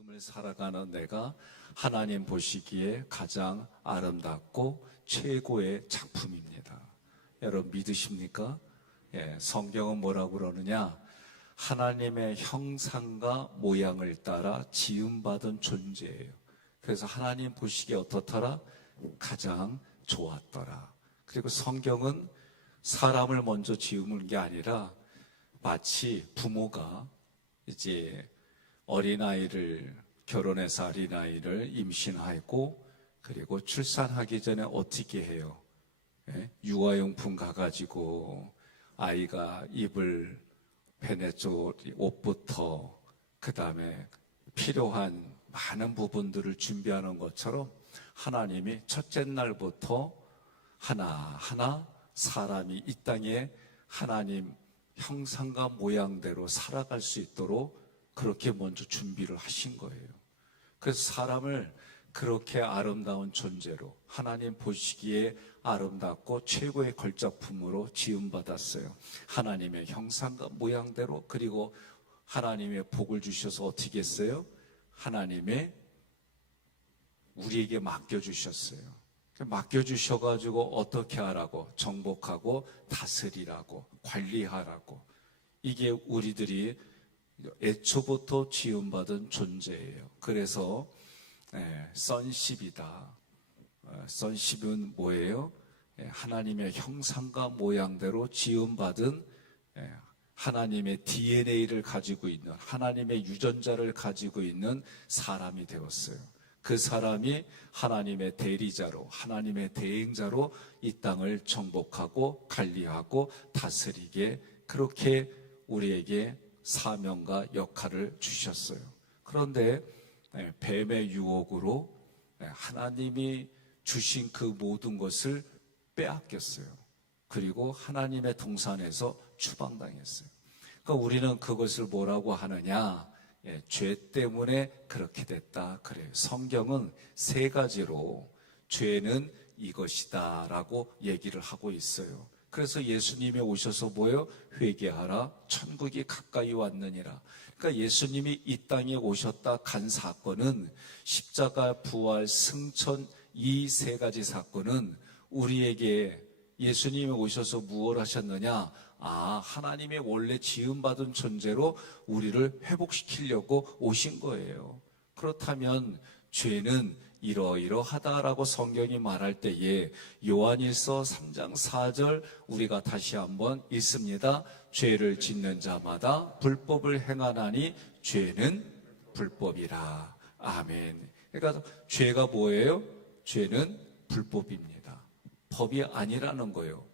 지금을 살아가는 내가 하나님 보시기에 가장 아름답고 최고의 작품입니다. 여러분 믿으십니까? 성경은 뭐라고 그러느냐? 하나님의 형상과 모양을 따라 지음받은 존재예요. 그래서 하나님 보시기에 어떻더라? 가장 좋았더라. 그리고 성경은 사람을 먼저 지음은 게 아니라 마치 부모가 이제 어린아이를 결혼해서 어린아이를 임신하고 그리고 출산하기 전에 어떻게 해요? 유아용품 가가지고 아이가 입을 베내조 옷부터 그 다음에 필요한 많은 부분들을 준비하는 것처럼 하나님이 첫째 날부터 하나하나 사람이 이 땅에 하나님 형상과 모양대로 살아갈 수 있도록 그렇게 먼저 준비를 하신 거예요. 그래서 사람을 그렇게 아름다운 존재로 하나님 보시기에 아름답고 최고의 걸작품으로 지음받았어요. 하나님의 형상과 모양대로. 그리고 하나님의 복을 주셔서 어떻게 했어요? 하나님의 우리에게 맡겨주셨어요. 맡겨주셔가지고 어떻게 하라고? 정복하고 다스리라고, 관리하라고. 이게 우리들이 애초부터 지음받은 존재예요. 그래서 sonship이다. sonship은 뭐예요? 하나님의 형상과 모양대로 지음받은 하나님의 DNA를 가지고 있는, 하나님의 유전자를 가지고 있는 사람이 되었어요. 그 사람이 하나님의 대리자로, 하나님의 대행자로 이 땅을 정복하고 관리하고 다스리게, 그렇게 우리에게 사명과 역할을 주셨어요. 그런데 뱀의 유혹으로 하나님이 주신 그 모든 것을 빼앗겼어요. 그리고 하나님의 동산에서 추방당했어요. 그러니까 우리는 그것을 뭐라고 하느냐? 죄 때문에 그렇게 됐다 그래요. 성경은 세 가지로 죄는 이것이다 라고 얘기를 하고 있어요. 그래서 예수님이 오셔서 뭐예요? 회개하라, 천국이 가까이 왔느니라. 그러니까 예수님이 이 땅에 오셨다 간 사건은, 십자가, 부활, 승천, 이 세 가지 사건은 우리에게 예수님이 오셔서 무엇을 하셨느냐? 하나님의 원래 지음받은 존재로 우리를 회복시키려고 오신 거예요. 그렇다면 죄는 이러이러하다라고 성경이 말할 때에 요한일서 3장 4절 우리가 다시 한번 읽습니다. 죄를 짓는 자마다 불법을 행하나니 죄는 불법이라. 아멘. 그러니까 죄가 뭐예요? 죄는 불법입니다. 법이 아니라는 거예요.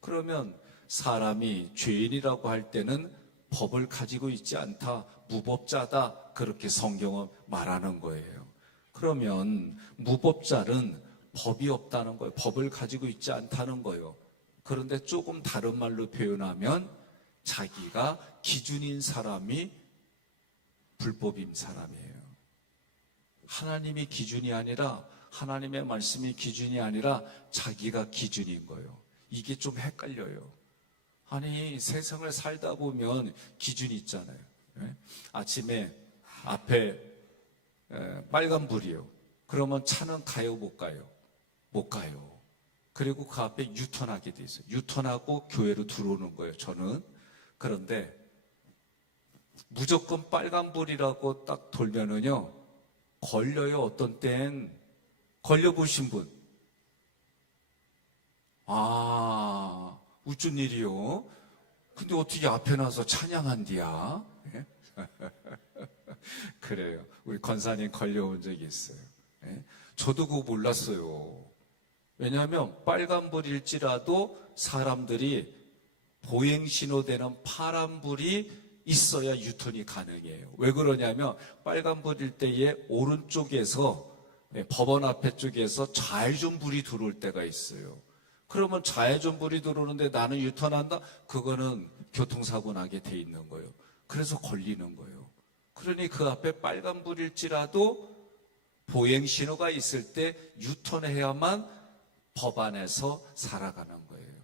그러면 사람이 죄인이라고 할 때는 법을 가지고 있지 않다, 무법자다, 그렇게 성경은 말하는 거예요. 그러면 무법자는 법이 없다는 거예요. 법을 가지고 있지 않다는 거예요. 그런데 조금 다른 말로 표현하면 자기가 기준인 사람이 불법인 사람이에요. 하나님이 기준이 아니라, 하나님의 말씀이 기준이 아니라 자기가 기준인 거예요. 이게 좀 헷갈려요. 아니, 세상을 살다 보면 기준이 있잖아요. 아침에 앞에 빨간불이에요. 그러면 차는 가요, 못 가요? 못 가요. 그리고 그 앞에 유턴하게 돼 있어요. 유턴하고 교회로 들어오는 거예요, 저는. 그런데 무조건 빨간불이라고 딱 돌면은요, 걸려요. 어떤 땐 걸려보신 분. 어쩐 일이요? 근데 어떻게 앞에 나서 찬양한디야? 그래요. 우리 권사님 걸려온 적이 있어요. 저도 그거 몰랐어요. 왜냐하면 빨간불일지라도 사람들이 보행신호되는 파란불이 있어야 유턴이 가능해요. 왜 그러냐면 빨간불일 때에 오른쪽에서, 법원 앞에 쪽에서 좌회전불이 들어올 때가 있어요. 그러면 좌회전불이 들어오는데 나는 유턴한다? 그거는 교통사고 나게 돼 있는 거예요. 그래서 걸리는 거예요. 그러니 그 앞에 빨간불일지라도 보행신호가 있을 때 유턴해야만 법 안에서 살아가는 거예요.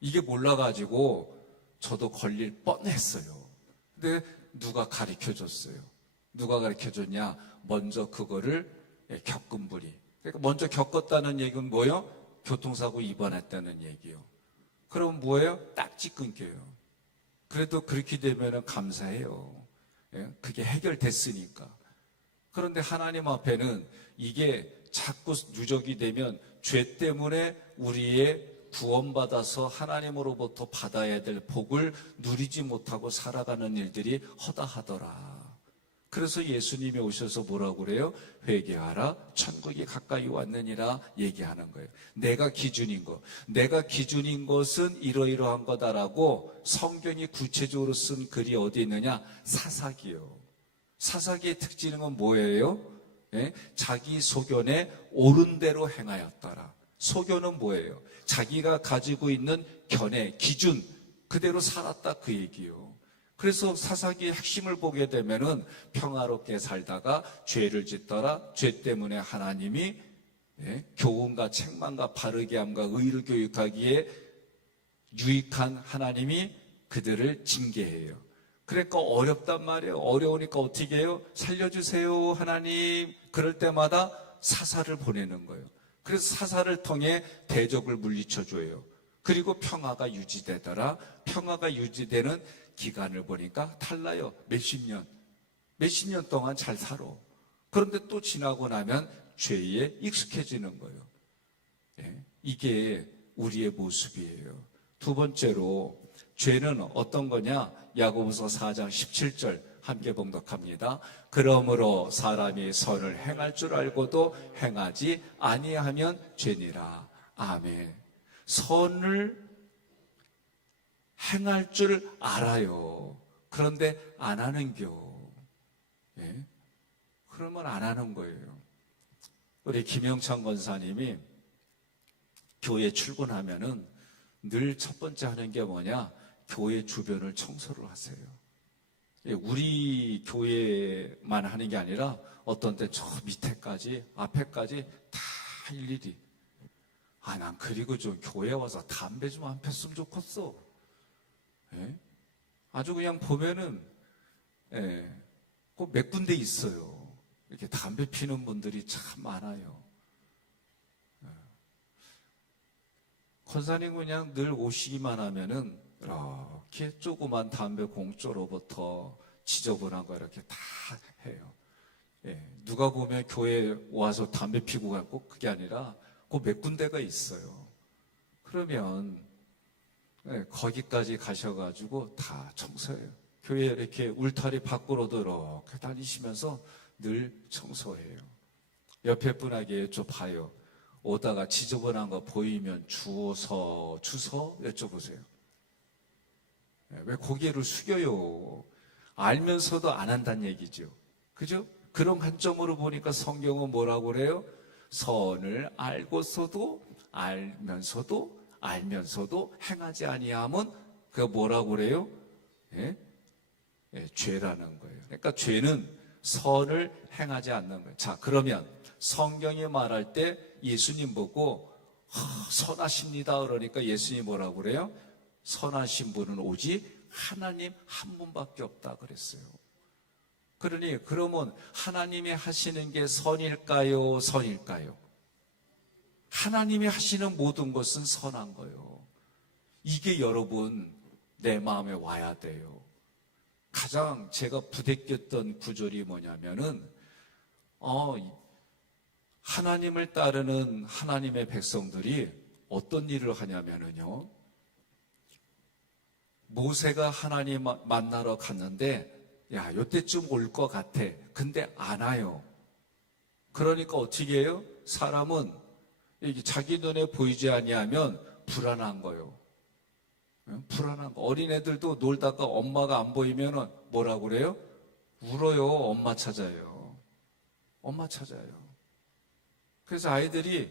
이게 몰라가지고 저도 걸릴 뻔했어요. 근데 누가 가르쳐줬어요. 누가 가르쳐줬냐? 먼저 그거를 겪은 분이. 그러니까 먼저 겪었다는 얘기는 뭐예요? 교통사고 입원했다는 얘기요. 그럼 뭐예요? 딱지 끊겨요. 그래도 그렇게 되면 감사해요. 그게 해결됐으니까. 그런데 하나님 앞에는 이게 자꾸 누적이 되면 죄 때문에 우리의 구원받아서 하나님으로부터 받아야 될 복을 누리지 못하고 살아가는 일들이 허다하더라. 그래서 예수님이 오셔서 뭐라고 그래요? 회개하라, 천국이 가까이 왔느니라 얘기하는 거예요. 내가 기준인 것. 내가 기준인 것은 이러이러한 거다라고 성경이 구체적으로 쓴 글이 어디 있느냐? 사사기요. 사사기의 특징은 뭐예요? 자기 소견에 옳은 대로 행하였더라. 소견은 뭐예요? 자기가 가지고 있는 견해, 기준 그대로 살았다 그 얘기요. 그래서 사사기의 핵심을 보게 되면은 평화롭게 살다가 죄를 짓더라. 죄 때문에 하나님이 교훈과 책망과 바르게 함과 의를 교육하기에 유익한 하나님이 그들을 징계해요. 그러니까 어렵단 말이에요. 어려우니까 어떻게 해요? 살려주세요 하나님. 그럴 때마다 사사를 보내는 거예요. 그래서 사사를 통해 대적을 물리쳐줘요. 그리고 평화가 유지되더라. 평화가 유지되는 기간을 보니까 달라요. 몇십 년 동안 잘 살아. 그런데 또 지나고 나면 죄에 익숙해지는 거예요. 이게 우리의 모습이에요. 두 번째로 죄는 어떤 거냐? 야고보서 4장 17절 함께 봉독합니다. 그러므로 사람이 선을 행할 줄 알고도 행하지 아니하면 죄니라. 아멘. 선을 행할 줄 알아요. 그런데 안 하는겨. 그러면 안 하는 거예요. 우리 김영창 권사님이 교회 출근하면은 늘 첫 번째 하는 게 뭐냐? 교회 주변을 청소를 하세요. 우리 교회만 하는 게 아니라 어떤 때 저 밑에까지 앞에까지 다 일일이 난 그리고 좀 교회 와서 담배 좀 안 폈으면 좋겠어. 아주 그냥 보면은 꼭 몇 군데 있어요. 이렇게 담배 피는 분들이 참 많아요. 권사님 그냥 늘 오시기만 하면은 이렇게 조그만 담배 공조로부터 지저분한 거 이렇게 다 해요. 누가 보면 교회 와서 담배 피고 가고 그게 아니라 그 몇 군데가 있어요. 그러면 거기까지 가셔가지고 다 청소해요. 교회 이렇게 울타리 밖으로도 이렇게 다니시면서 늘 청소해요. 옆에 분에게 좀 봐요. 오다가 지저분한 거 보이면 주소 여쭤보세요. 왜 고개를 숙여요? 알면서도 안 한다는 얘기죠. 그죠? 그런 관점으로 보니까 성경은 뭐라고 그래요? 선을 알고서도 알면서도 행하지 아니하면 그가 뭐라고 그래요? 죄라는 거예요. 그러니까 죄는 선을 행하지 않는 거예요. 자, 그러면 성경이 말할 때 예수님 보고 선하십니다 그러니까 예수님 뭐라고 그래요? 선하신 분은 오직 하나님 한 분밖에 없다 그랬어요. 그러면 하나님이 하시는 게 선일까요? 선일까요? 하나님이 하시는 모든 것은 선한 거예요. 이게 여러분 내 마음에 와야 돼요. 가장 제가 부대꼈던 구절이 뭐냐면은 하나님을 따르는 하나님의 백성들이 어떤 일을 하냐면은요. 모세가 하나님 만나러 갔는데 요때쯤 올 것 같아. 근데 안 와요. 그러니까 어떻게 해요? 사람은 자기 눈에 보이지 아니하면 불안한 거예요. 불안한 거. 어린애들도 놀다가 엄마가 안 보이면 뭐라고 그래요? 울어요. 엄마 찾아요. 엄마 찾아요. 그래서 아이들이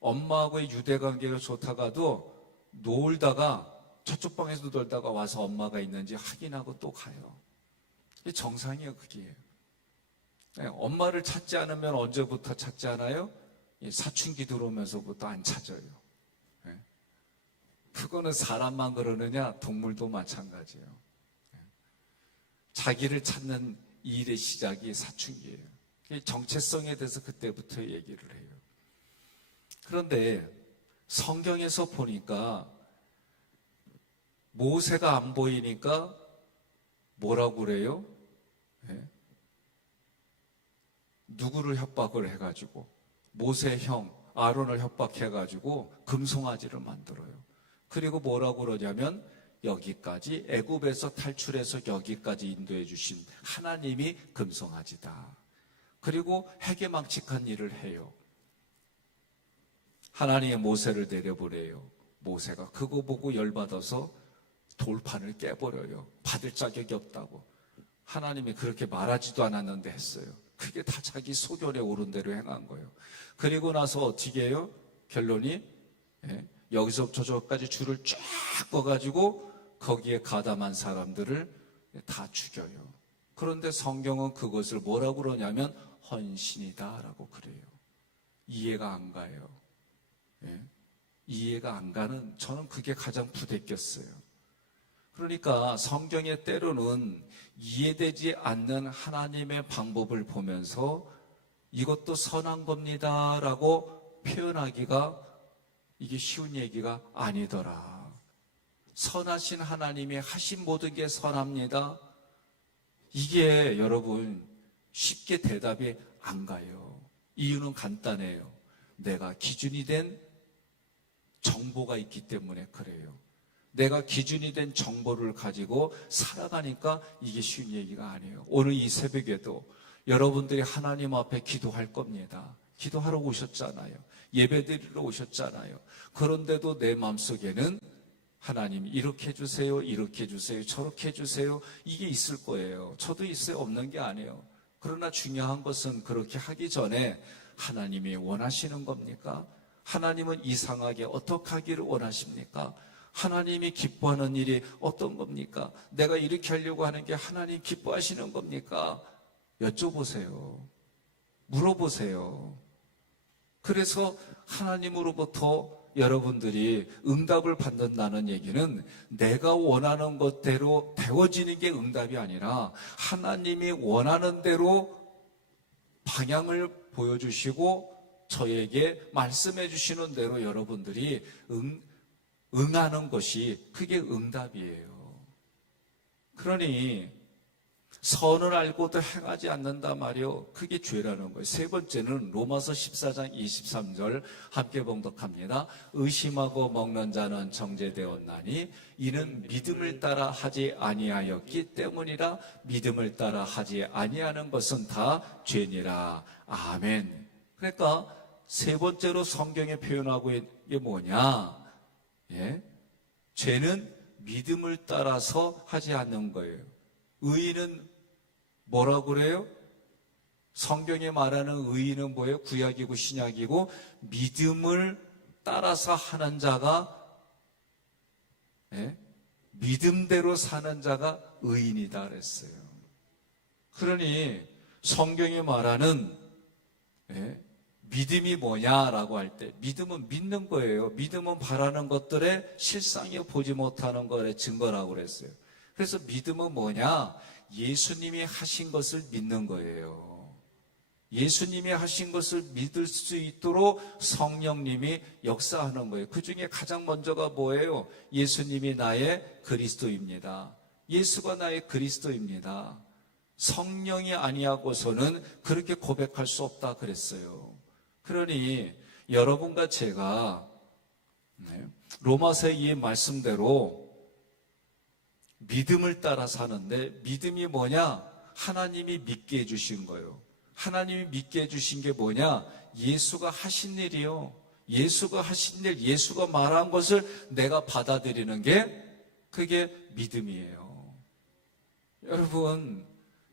엄마하고의 유대관계가 좋다가도 놀다가 저쪽 방에서 놀다가 와서 엄마가 있는지 확인하고 또 가요. 이게 정상이에요, 그게. 엄마를 찾지 않으면 언제부터 찾지 않아요? 사춘기 들어오면서부터 안 찾아요. 그거는 사람만 그러느냐? 동물도 마찬가지예요. 자기를 찾는 이 일의 시작이 사춘기예요. 정체성에 대해서 그때부터 얘기를 해요. 그런데 성경에서 보니까 모세가 안 보이니까 뭐라고 그래요? 네? 누구를 협박을 해가지고 모세 형 아론을 협박해가지고 금송아지를 만들어요. 그리고 뭐라고 그러냐면 여기까지 애굽에서 탈출해서 여기까지 인도해 주신 하나님이 금송아지다. 그리고 해괴망측한 일을 해요. 하나님의 모세를 내려보내요. 모세가 그거 보고 열받아서 돌판을 깨버려요. 받을 자격이 없다고. 하나님이 그렇게 말하지도 않았는데 했어요. 그게 다 자기 소견에 오른 대로 행한 거예요. 그리고 나서 어떻게 해요? 결론이 여기서부터 저기까지 줄을 쫙 꺼가지고 거기에 가담한 사람들을 다 죽여요. 그런데 성경은 그것을 뭐라고 그러냐면 헌신이다라고 그래요. 이해가 안 가요. 이해가 안 가는, 저는 그게 가장 부대꼈어요. 그러니까 성경에 때로는 이해되지 않는 하나님의 방법을 보면서 이것도 선한 겁니다라고 표현하기가 이게 쉬운 얘기가 아니더라. 선하신 하나님이 하신 모든 게 선합니다. 이게 여러분 쉽게 대답이 안 가요. 이유는 간단해요. 내가 기준이 된 정보가 있기 때문에 그래요. 내가 기준이 된 정보를 가지고 살아가니까 이게 쉬운 얘기가 아니에요. 오늘 이 새벽에도 여러분들이 하나님 앞에 기도할 겁니다. 기도하러 오셨잖아요. 예배드리러 오셨잖아요. 그런데도 내 마음속에는 하나님 이렇게 해주세요, 이렇게 해주세요, 저렇게 해주세요, 이게 있을 거예요. 저도 있어요. 없는 게 아니에요. 그러나 중요한 것은 그렇게 하기 전에 하나님이 원하시는 겁니까? 하나님은 이상하게 어떻게 하기를 원하십니까? 하나님이 기뻐하는 일이 어떤 겁니까? 내가 이렇게 하려고 하는 게 하나님 기뻐하시는 겁니까? 여쭤보세요. 물어보세요. 그래서 하나님으로부터 여러분들이 응답을 받는다는 얘기는 내가 원하는 것대로 되어지는 게 응답이 아니라 하나님이 원하는 대로 방향을 보여주시고 저에게 말씀해 주시는 대로 여러분들이 응하는 것이 그게 응답이에요. 그러니 선을 알고도 행하지 않는다 말이요. 그게 죄라는 거예요. 세 번째는 로마서 14장 23절 함께 봉독합니다. 의심하고 먹는 자는 정죄되었나니 이는 믿음을 따라 하지 아니하였기 때문이라. 믿음을 따라 하지 아니하는 것은 다 죄니라. 아멘. 그러니까 세 번째로 성경에 표현하고 있는 게 뭐냐? 죄는 믿음을 따라서 하지 않는 거예요. 의인은 뭐라고 그래요? 성경에 말하는 의인은 뭐예요? 구약이고 신약이고 믿음을 따라서 하는 자가 믿음대로 사는 자가 의인이다 그랬어요. 그러니 성경에 말하는 믿음이 뭐냐라고 할 때 믿음은 믿는 거예요. 믿음은 바라는 것들의 실상이 보지 못하는 것의 증거라고 그랬어요. 그래서 믿음은 뭐냐? 예수님이 하신 것을 믿는 거예요. 예수님이 하신 것을 믿을 수 있도록 성령님이 역사하는 거예요. 그 중에 가장 먼저가 뭐예요? 예수님이 나의 그리스도입니다. 예수가 나의 그리스도입니다. 성령이 아니하고서는 그렇게 고백할 수 없다 그랬어요. 그러니 여러분과 제가 로마서의 이 말씀대로 믿음을 따라 사는데 믿음이 뭐냐? 하나님이 믿게 해주신 거예요. 하나님이 믿게 해주신 게 뭐냐? 예수가 하신 일이요. 예수가 하신 일, 예수가 말한 것을 내가 받아들이는 게 그게 믿음이에요. 여러분,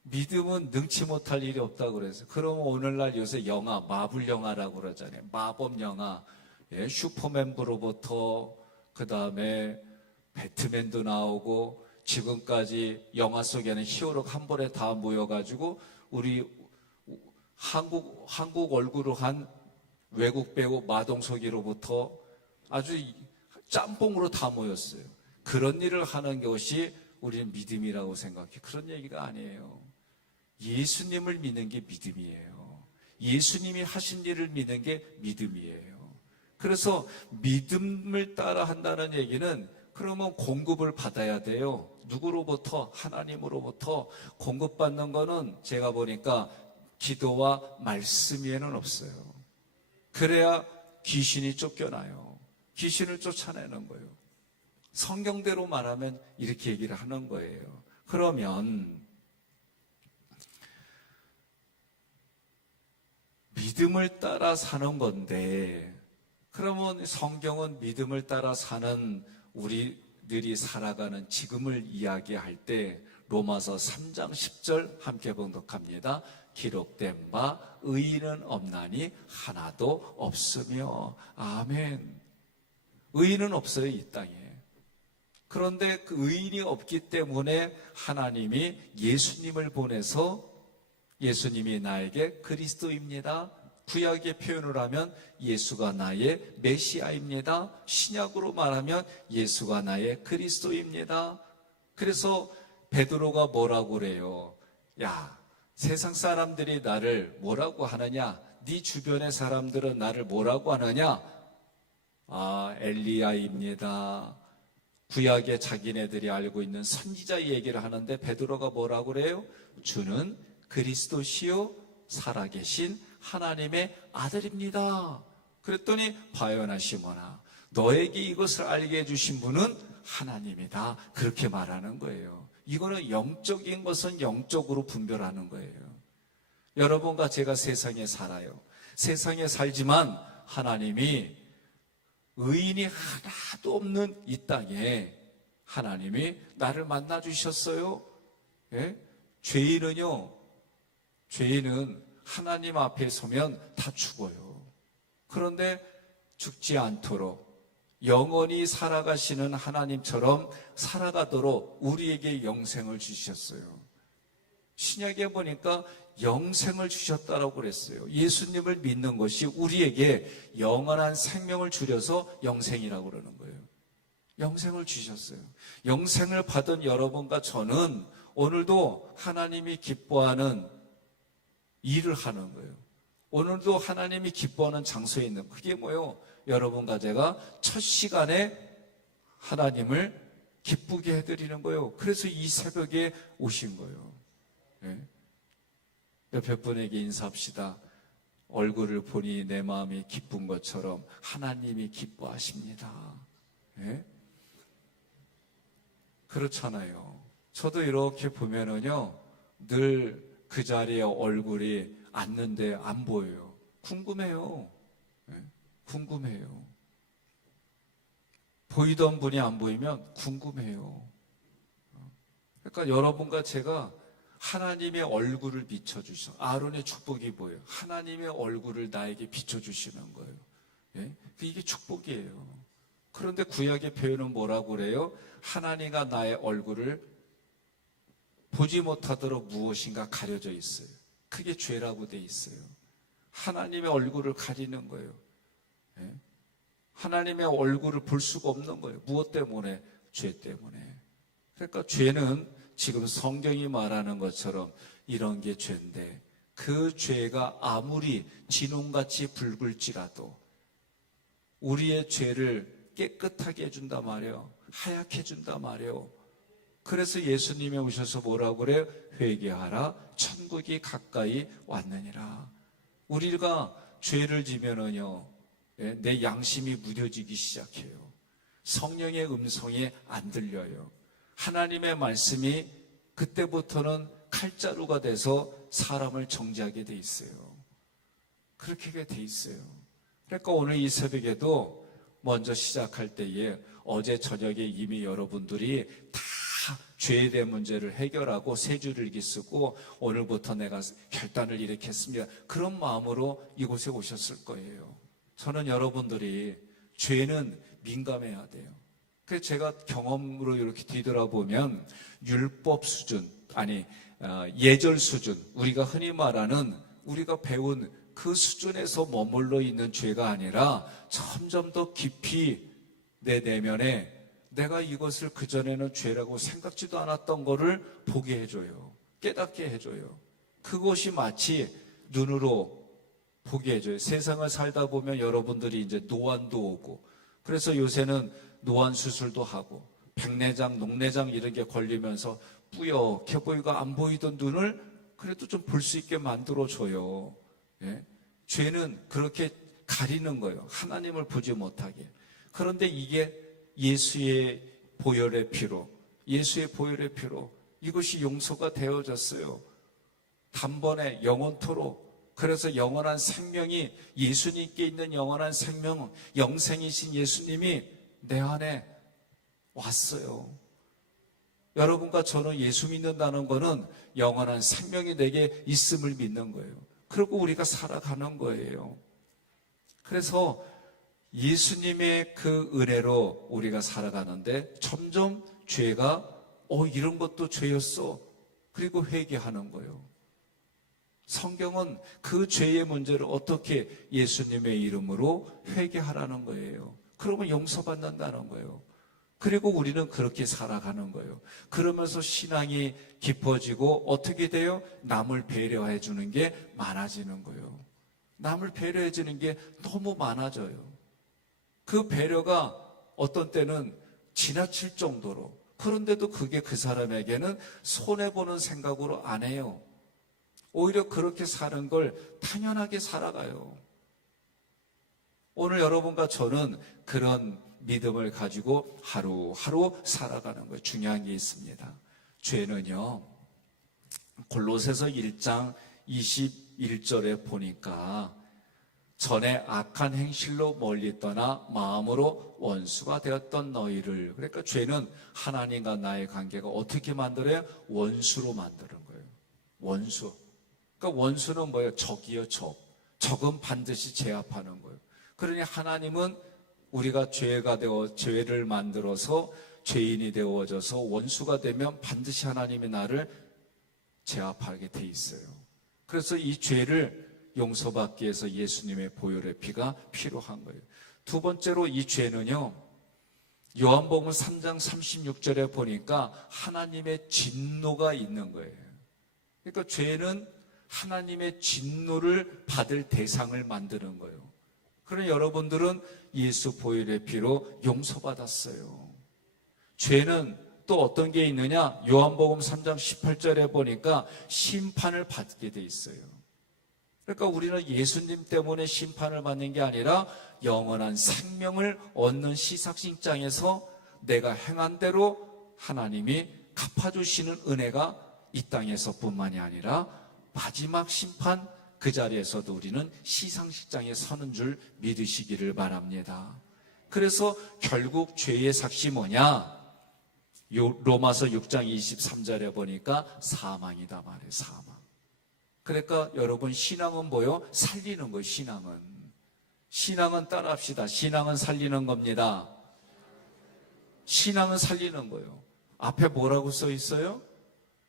믿음은 능치 못할 일이 없다고 그래서. 그러면 오늘날 요새 영화, 마블 영화라고 그러잖아요. 마법 영화. 슈퍼맨부로부터 그 다음에 배트맨도 나오고 지금까지 영화 속에는 히어로가 한 번에 다 모여가지고 우리 한국 얼굴을 한 외국 배우 마동석이로부터 아주 짬뽕으로 다 모였어요. 그런 일을 하는 것이 우리는 믿음이라고 생각해. 그런 얘기가 아니에요. 예수님을 믿는 게 믿음이에요. 예수님이 하신 일을 믿는 게 믿음이에요. 그래서 믿음을 따라 한다는 얘기는 그러면 공급을 받아야 돼요. 누구로부터? 하나님으로부터. 공급받는 거는 제가 보니까 기도와 말씀 위에는 없어요. 그래야 귀신이 쫓겨나요. 귀신을 쫓아내는 거예요. 성경대로 말하면 이렇게 얘기를 하는 거예요. 그러면 믿음을 따라 사는 건데, 그러면 성경은 믿음을 따라 사는 우리들이 살아가는 지금을 이야기할 때 로마서 3장 10절 함께 봉독합니다. 기록된 바 의인은 없나니 하나도 없으며. 아멘. 의인은 없어요, 이 땅에. 그런데 그 의인이 없기 때문에 하나님이 예수님을 보내서, 예수님이 나에게 그리스도입니다. 구약의 표현을 하면 예수가 나의 메시아입니다. 신약으로 말하면 예수가 나의 그리스도입니다. 그래서 베드로가 뭐라고 그래요? 야, 세상 사람들이 나를 뭐라고 하느냐? 네 주변의 사람들은 나를 뭐라고 하느냐? 아, 엘리야입니다. 구약의 자기네들이 알고 있는 선지자 얘기를 하는데 베드로가 뭐라고 그래요? 주는 그리스도시요 살아계신 하나님의 아들입니다. 그랬더니 바요나 시몬아, 너에게 이것을 알게 해주신 분은 하나님이다. 그렇게 말하는 거예요. 이거는 영적인 것은 영적으로 분별하는 거예요. 여러분과 제가 세상에 살아요. 세상에 살지만 하나님이 의인이 하나도 없는 이 땅에 하나님이 나를 만나 주셨어요. 예? 죄인은 하나님 앞에 서면 다 죽어요. 그런데 죽지 않도록 영원히 살아가시는 하나님처럼 살아가도록 우리에게 영생을 주셨어요. 신약에 보니까 영생을 주셨다라고 그랬어요. 예수님을 믿는 것이 우리에게 영원한 생명을 주려서 영생이라고 그러는 거예요. 영생을 주셨어요. 영생을 받은 여러분과 저는 오늘도 하나님이 기뻐하는 일을 하는 거예요. 오늘도 하나님이 기뻐하는 장소에 있는, 그게 뭐예요? 여러분과 제가 첫 시간에 하나님을 기쁘게 해드리는 거예요. 그래서 이 새벽에 오신 거예요. 네? 옆에 분에게 인사합시다. 얼굴을 보니 내 마음이 기쁜 것처럼 하나님이 기뻐하십니다. 네? 그렇잖아요. 저도 이렇게 보면은요, 늘 그 자리에 얼굴이 앉는데 안 보여요. 궁금해요. 네? 궁금해요. 보이던 분이 안 보이면 궁금해요. 그러니까 여러분과 제가 하나님의 얼굴을 비춰주셔. 아론의 축복이 뭐예요? 하나님의 얼굴을 나에게 비춰주시는 거예요. 예? 이게 축복이에요. 그런데 구약의 표현은 뭐라고 그래요? 하나님과 나의 얼굴을 보지 못하도록 무엇인가 가려져 있어요. 그게 죄라고 돼 있어요. 하나님의 얼굴을 가리는 거예요. 예? 하나님의 얼굴을 볼 수가 없는 거예요. 무엇 때문에? 죄 때문에. 그러니까 죄는 지금 성경이 말하는 것처럼 이런 게 죄인데, 그 죄가 아무리 진홍같이 붉을지라도 우리의 죄를 깨끗하게 해준단 말이에요. 하얗게 해준단 말이에요. 그래서 예수님이 오셔서 뭐라고 그래요? 회개하라, 천국이 가까이 왔느니라. 우리가 죄를 지면은요, 내 양심이 무뎌지기 시작해요. 성령의 음성이 안 들려요. 하나님의 말씀이 그때부터는 칼자루가 돼서 사람을 정죄하게 돼 있어요. 그렇게 돼 있어요. 그러니까 오늘 이 새벽에도 먼저 시작할 때에 어제 저녁에 이미 여러분들이 다 죄에 대한 문제를 해결하고 세 줄일기 쓰고 오늘부터 내가 결단을 일으켰습니다. 그런 마음으로 이곳에 오셨을 거예요. 저는 여러분들이 죄는 민감해야 돼요. 그래서 제가 경험으로 이렇게 뒤돌아보면 율법 수준, 예절 수준, 우리가 흔히 말하는 우리가 배운 그 수준에서 머물러 있는 죄가 아니라 점점 더 깊이 내 내면에 내가 이것을 그전에는 죄라고 생각지도 않았던 거를 보게 해줘요. 깨닫게 해줘요. 그것이 마치 눈으로 보게 해줘요. 세상을 살다 보면 여러분들이 이제 노안도 오고, 그래서 요새는 노안 수술도 하고, 백내장, 녹내장 이런 게 걸리면서 뿌옇게 보이고 안 보이던 눈을 그래도 좀 볼 수 있게 만들어줘요. 예? 죄는 그렇게 가리는 거예요. 하나님을 보지 못하게. 그런데 이게 예수의 보혈의 피로, 예수의 보혈의 피로 이것이 용서가 되어졌어요. 단번에 영원토록. 그래서 영원한 생명이, 예수님께 있는 영원한 생명, 영생이신 예수님이 내 안에 왔어요. 여러분과 저는 예수 믿는다는 것은 영원한 생명이 내게 있음을 믿는 거예요. 그리고 우리가 살아가는 거예요. 그래서 예수님의 그 은혜로 우리가 살아가는데 점점 죄가 이런 것도 죄였어. 그리고 회개하는 거예요. 성경은 그 죄의 문제를 어떻게 예수님의 이름으로 회개하라는 거예요. 그러면 용서받는다는 거예요. 그리고 우리는 그렇게 살아가는 거예요. 그러면서 신앙이 깊어지고 어떻게 돼요? 남을 배려해 주는 게 많아지는 거예요. 남을 배려해 주는 게 너무 많아져요. 그 배려가 어떤 때는 지나칠 정도로, 그런데도 그게 그 사람에게는 손해보는 생각으로 안 해요. 오히려 그렇게 사는 걸 당연하게 살아가요. 오늘 여러분과 저는 그런 믿음을 가지고 하루하루 살아가는 거예요. 중요한 게 있습니다. 죄는요, 골로새서 1장 21절에 보니까 전에 악한 행실로 멀리 떠나 마음으로 원수가 되었던 너희를, 그러니까 죄는 하나님과 나의 관계가 어떻게 만들어요? 원수로 만드는 거예요. 원수. 그러니까 원수는 뭐예요? 적이요, 적. 적은 반드시 제압하는 거예요. 그러니 하나님은 우리가 죄를 만들어서 죄인이 되어져서 원수가 되면 반드시 하나님이 나를 제압하게 돼 있어요. 그래서 이 죄를 용서받기 위해서 예수님의 보혈의 피가 필요한 거예요. 두 번째로 이 죄는요, 요한복음 3장 36절에 보니까 하나님의 진노가 있는 거예요. 그러니까 죄는 하나님의 진노를 받을 대상을 만드는 거예요. 그러니 여러분들은 예수 보혈의 피로 용서받았어요. 죄는 또 어떤 게 있느냐? 요한복음 3장 18절에 보니까 심판을 받게 돼 있어요. 그러니까 우리는 예수님 때문에 심판을 받는 게 아니라 영원한 생명을 얻는 시삭신장에서 내가 행한 대로 하나님이 갚아주시는 은혜가 이 땅에서뿐만이 아니라 마지막 심판 그 자리에서도 우리는 시상식장에 서는 줄 믿으시기를 바랍니다. 그래서 결국 죄의 삭시 뭐냐? 로마서 6장 23절에 보니까 사망이다 말이에요. 사망. 그러니까 여러분, 신앙은 뭐요? 살리는 거예요. 신앙은 따라합시다. 신앙은 살리는 겁니다. 신앙은 살리는 거예요. 앞에 뭐라고 써 있어요?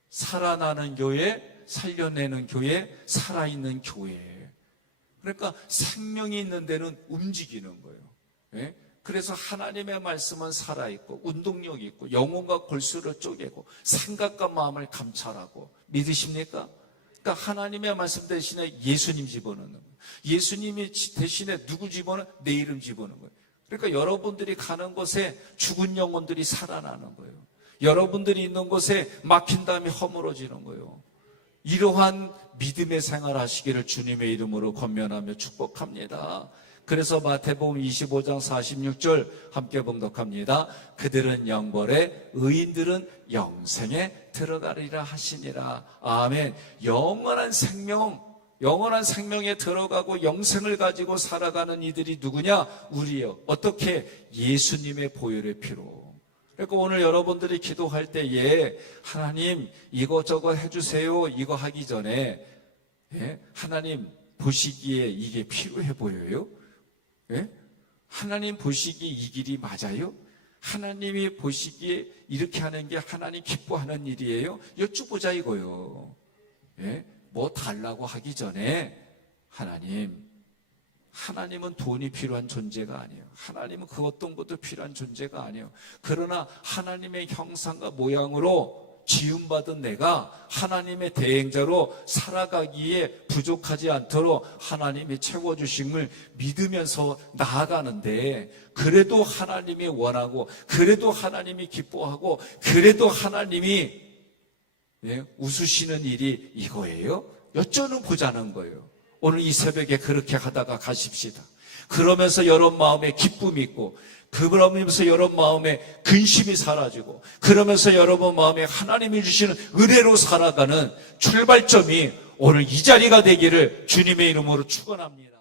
살아나는 교회, 살려내는 교회, 살아있는 교회. 그러니까 생명이 있는 데는 움직이는 거예요. 예? 그래서 하나님의 말씀은 살아있고 운동력이 있고 영혼과 골수를 쪼개고 생각과 마음을 감찰하고. 믿으십니까? 그러니까 하나님의 말씀 대신에 예수님 집어넣는 거예요. 예수님이 대신에 누구 집어넣는? 내 이름 집어넣는 거예요. 그러니까 여러분들이 가는 곳에 죽은 영혼들이 살아나는 거예요. 여러분들이 있는 곳에 막힌 다음에 허물어지는 거예요. 이러한 믿음의 생활 하시기를 주님의 이름으로 권면하며 축복합니다. 그래서 마태복음 25장 46절 함께 봉독합니다. 그들은 영벌에, 의인들은 영생에 들어가리라 하시니라. 아멘. 영원한 생명에 들어가고 영생을 가지고 살아가는 이들이 누구냐? 우리요. 어떻게? 예수님의 보혈의 피로. 그러니까 오늘 여러분들이 기도할 때에 하나님 이것저것 해주세요, 이거 하기 전에 하나님 보시기에 이게 필요해 보여요? 하나님 보시기에 이 길이 맞아요? 하나님이 보시기에 이렇게 하는 게 하나님 기뻐하는 일이에요? 여쭈보자 이거요. 뭐 달라고 하기 전에 하나님은 돈이 필요한 존재가 아니에요. 하나님은 그것도 필요한 존재가 아니에요. 그러나 하나님의 형상과 모양으로 지음받은 내가 하나님의 대행자로 살아가기에 부족하지 않도록 하나님이 채워주심을 믿으면서 나아가는데, 그래도 하나님이 원하고, 그래도 하나님이 기뻐하고, 그래도 하나님이 웃으시는 일이 이거예요? 여쭤는 보자는 거예요. 오늘 이 새벽에 그렇게 하다가 가십시다. 그러면서 여러분 마음에 기쁨이 있고, 그러면서 여러분 마음에 근심이 사라지고, 그러면서 여러분 마음에 하나님이 주시는 은혜로 살아가는 출발점이 오늘 이 자리가 되기를 주님의 이름으로 축원합니다.